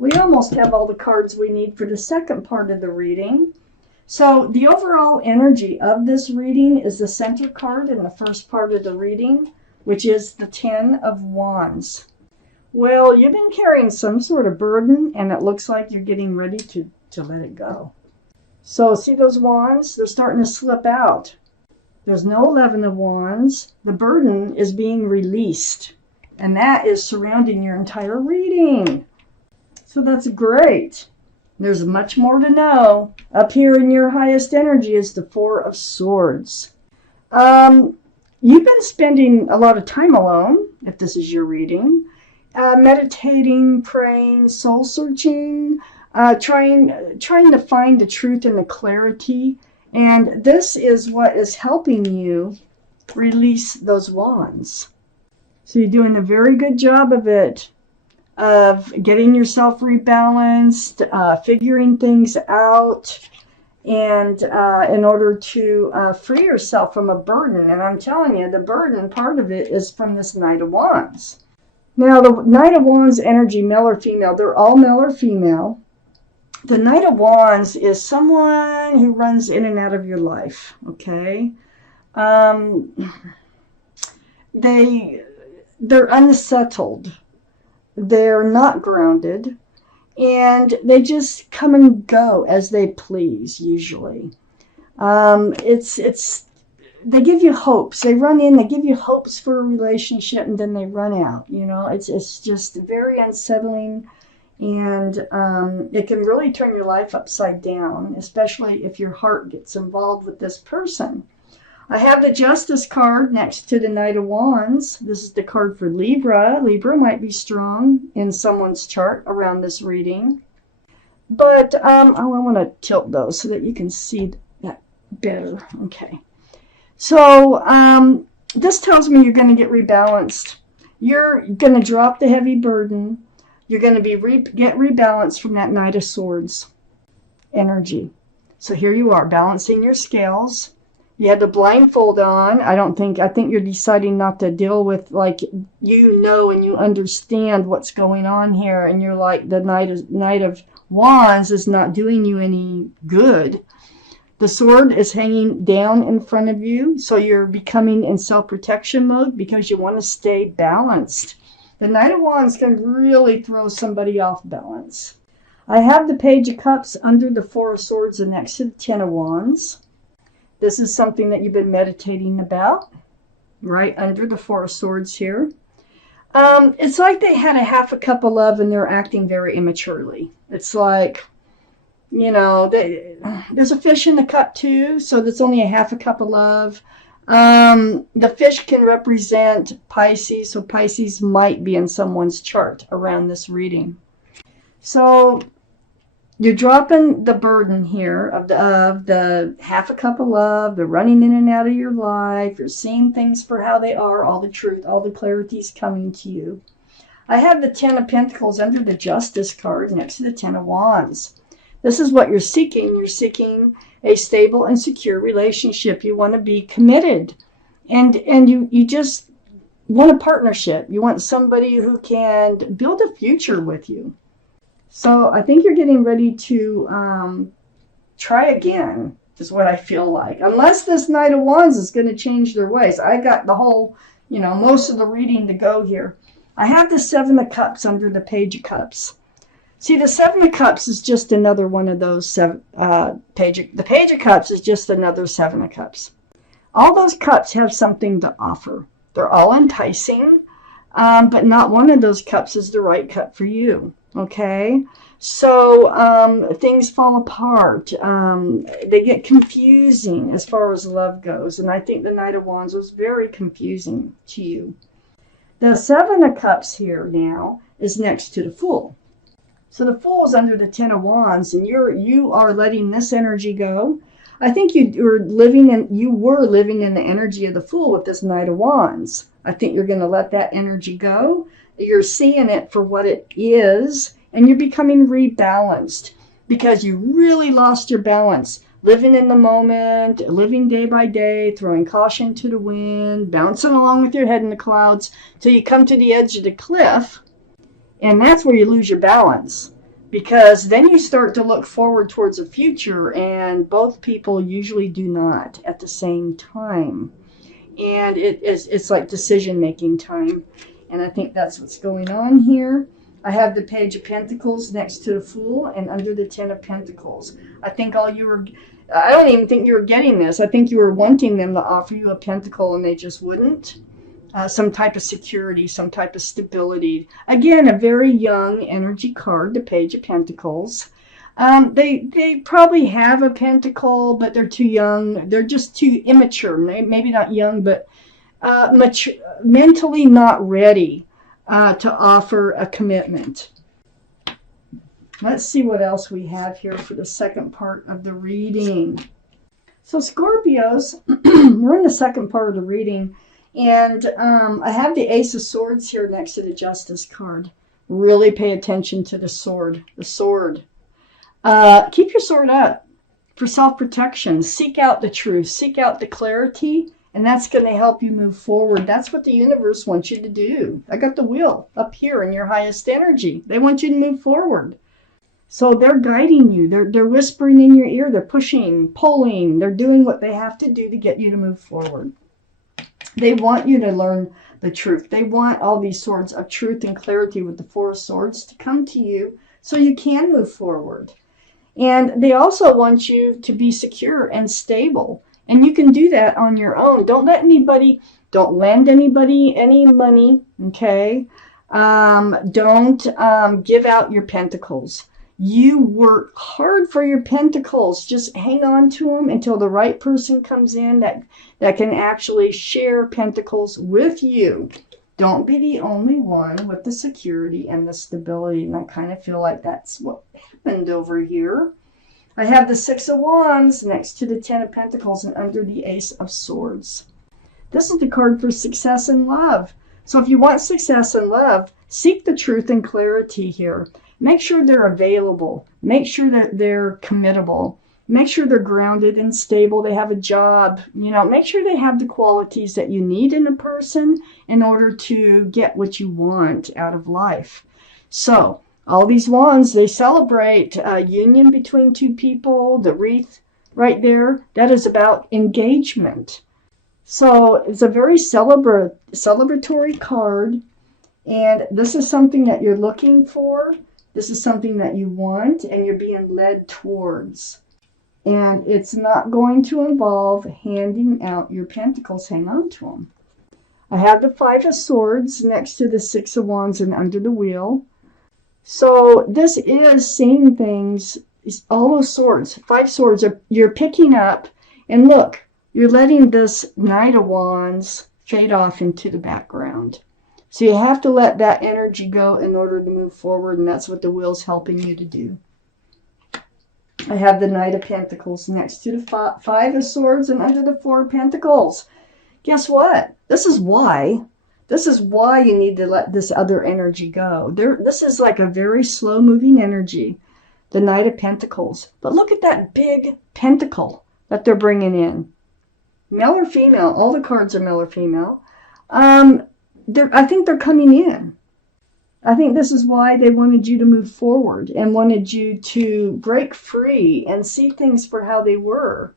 We almost have all the cards we need for the second part of the reading. So the overall energy of this reading is the center card in the first part of the reading, which is the 10 of Wands. Well, you've been carrying some sort of burden, and it looks like you're getting ready to let it go. So see those wands? They're starting to slip out. There's no 11 of Wands. The burden is being released, and that is surrounding your entire reading. So that's great. There's much more to know. Up here in your highest energy is the 4 of Swords. You've been spending a lot of time alone, if this is your reading, meditating, praying, soul searching, trying to find the truth and the clarity. And this is what is helping you release those wands. So you're doing a very good job of it, of getting yourself rebalanced, figuring things out, and in order to free yourself from a burden. And I'm telling you, the burden part of it is from this Knight of Wands. Now, the Knight of Wands energy, male or female, they're all male or female. The Knight of Wands is someone who runs in and out of your life, okay? They're unsettled. They're not grounded. And they just come and go as they please, usually. They give you hopes. They run in, they give you hopes for a relationship, and then they run out. You know, it's just very unsettling, and it can really turn your life upside down, especially if your heart gets involved with this person. I have the Justice card next to the Knight of Wands. This is the card for Libra. Libra might be strong in someone's chart around this reading. But I want to tilt those so that you can see that better. Okay. So this tells me you're going to get rebalanced. You're going to drop the heavy burden. You're going to get rebalanced from that Knight of Swords energy. So here you are, balancing your scales. You had the blindfold on. I think you're deciding not to deal with, like, you know, and you understand what's going on here. And you're like, the Knight of Wands is not doing you any good. The sword is hanging down in front of you, so you're becoming in self-protection mode because you want to stay balanced. The Knight of Wands can really throw somebody off balance. I have the Page of Cups under the 4 of Swords and next to the 10 of Wands. This is something that you've been meditating about, right under the 4 of Swords here. It's like they had a half a cup of love and they're acting very immaturely. It's like, you know, there's a fish in the cup too, so that's only a half a cup of love. The fish can represent Pisces, so Pisces might be in someone's chart around this reading. So you're dropping the burden here of the half a cup of love, the running in and out of your life. You're seeing things for how they are, all the truth, all the clarity is coming to you. I have the 10 of Pentacles under the Justice card next to the 10 of Wands. This is what you're seeking. You're seeking a stable and secure relationship. You want to be committed. And you just want a partnership. You want somebody who can build a future with you. So I think you're getting ready to try again, is what I feel like. Unless this Knight of Wands is going to change their ways. I got the whole, you know, most of the reading to go here. I have the 7 of Cups under the Page of Cups. See, the 7 of Cups is just another one of those the Page of Cups is just another 7 of Cups. All those cups have something to offer. They're all enticing, but not one of those cups is the right cup for you. Okay? So things fall apart. They get confusing as far as love goes. And I think the Knight of Wands was very confusing to you. The 7 of Cups here now is next to the Fool. So the Fool is under the 10 of Wands, and you are letting this energy go. I think you were living in the energy of the Fool with this Knight of Wands. I think you're going to let that energy go. You're seeing it for what it is, and you're becoming rebalanced because you really lost your balance. Living in the moment, living day by day, throwing caution to the wind, bouncing along with your head in the clouds till you come to the edge of the cliff. And that's where you lose your balance. because then you start to look forward towards the future, and both people usually do not at the same time. And it's like decision making time, and I think that's what's going on here. I have the Page of Pentacles next to the Fool and under the Ten of Pentacles. I don't even think you were getting this. I think you were wanting them to offer you a pentacle and they just wouldn't. Some type of security, some type of stability. Again, a very young energy card, the Page of Pentacles. They probably have a pentacle, but they're too young. They're just too immature. Maybe not young, but mature, mentally not ready to offer a commitment. Let's see what else we have here for the second part of the reading. So Scorpios, we're in the second part of the reading. And I have the Ace of Swords here next to the Justice card. Really pay attention to the sword. The sword. Keep your sword up for self-protection. Seek out the truth. Seek out the clarity. And that's going to help you move forward. That's what the universe wants you to do. I got the wheel up here in your highest energy. They want you to move forward. So they're guiding you. They're whispering in your ear. They're pushing, pulling. They're doing what they have to do to get you to move forward. They want you to learn the truth. They want all these swords of truth and clarity with the Four of Swords to come to you so you can move forward. And they also want you to be secure and stable. And you can do that on your own. Don't lend anybody any money, okay? Don't give out your pentacles. You work hard for your pentacles. Just hang on to them until the right person comes in that can actually share pentacles with you. Don't be the only one with the security and the stability. And I kind of feel like that's what happened over here. I have the Six of Wands next to the Ten of Pentacles and under the Ace of Swords. This is the card for success in love. So if you want success in love, seek the truth and clarity here. Make sure they're available. Make sure that they're committable. Make sure they're grounded and stable. They have a job. Make sure they have the qualities that you need in a person in order to get what you want out of life. So all these wands, they celebrate a union between two people. The wreath right there, that is about engagement. So it's a very celebratory card. And this is something that you're looking for. This is something that you want and you're being led towards. And it's not going to involve handing out your pentacles. Hang on to them. I have the Five of Swords next to the Six of Wands and under the wheel. So this is seeing things, all those swords, 5 swords, you're picking up. And look, you're letting this Knight of Wands fade off into the background. So you have to let that energy go in order to move forward, and that's what the wheel's helping you to do. I have the Knight of Pentacles next to the Five of Swords and under the Four of Pentacles. Guess what? This is why you need to let this other energy go. This is like a very slow-moving energy, the Knight of Pentacles. But look at that big pentacle that they're bringing in. Male or female? All the cards are male or female. I think they're coming in. I think this is why they wanted you to move forward and wanted you to break free and see things for how they were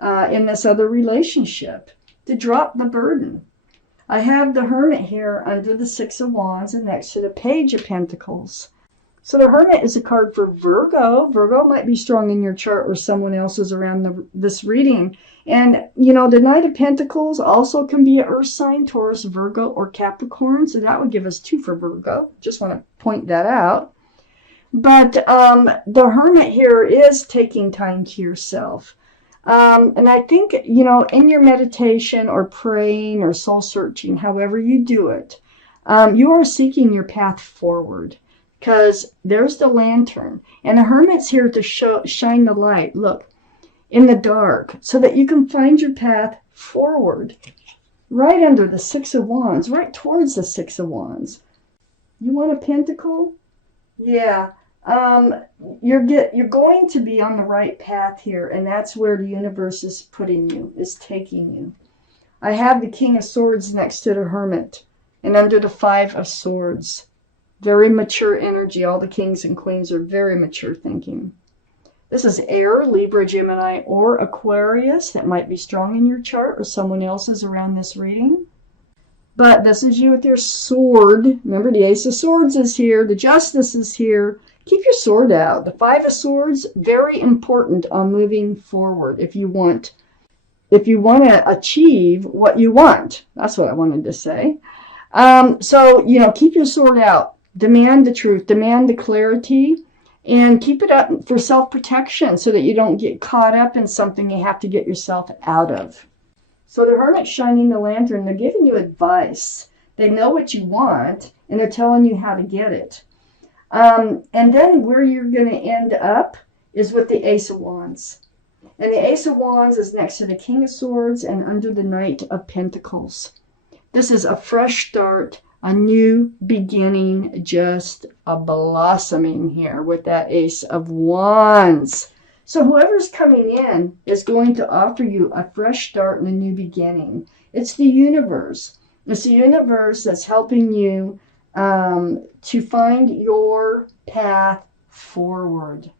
in this other relationship, to drop the burden. I have the Hermit here under the Six of Wands and next to the Page of Pentacles. So the Hermit is a card for Virgo. Virgo might be strong in your chart or someone else's around this reading. And, the Knight of Pentacles also can be an Earth sign, Taurus, Virgo, or Capricorn. So that would give us 2 for Virgo. Just want to point that out. But the Hermit here is taking time to yourself. And I think, in your meditation or praying or soul searching, however you do it, you are seeking your path forward. Because there's the lantern. And the Hermit's here to shine the light, look, in the dark, so that you can find your path forward. Right under the Six of Wands, right towards the Six of Wands. You want a pentacle? Yeah. You're going to be on the right path here, and that's where the universe is putting you, is taking you. I have the King of Swords next to the Hermit, and under the Five of Swords. Very mature energy. All the kings and queens are very mature thinking. This is air, Libra, Gemini, or Aquarius. That might be strong in your chart or someone else's around this reading. But this is you with your sword. Remember, the Ace of Swords is here. The Justice is here. Keep your sword out. The Five of Swords, very important on moving forward if you want to achieve what you want. That's what I wanted to say. So, keep your sword out. Demand the truth. Demand the clarity. And keep it up for self-protection so that you don't get caught up in something you have to get yourself out of. So the Hermit's shining the lantern. They're giving you advice. They know what you want, and they're telling you how to get it. And then where you're going to end up is with the Ace of Wands. And the Ace of Wands is next to the King of Swords and under the Knight of Pentacles. This is a fresh start, a new beginning, just a blossoming here with that Ace of Wands. So whoever's coming in is going to offer you a fresh start and a new beginning. It's the universe. It's the universe that's helping you to find your path forward.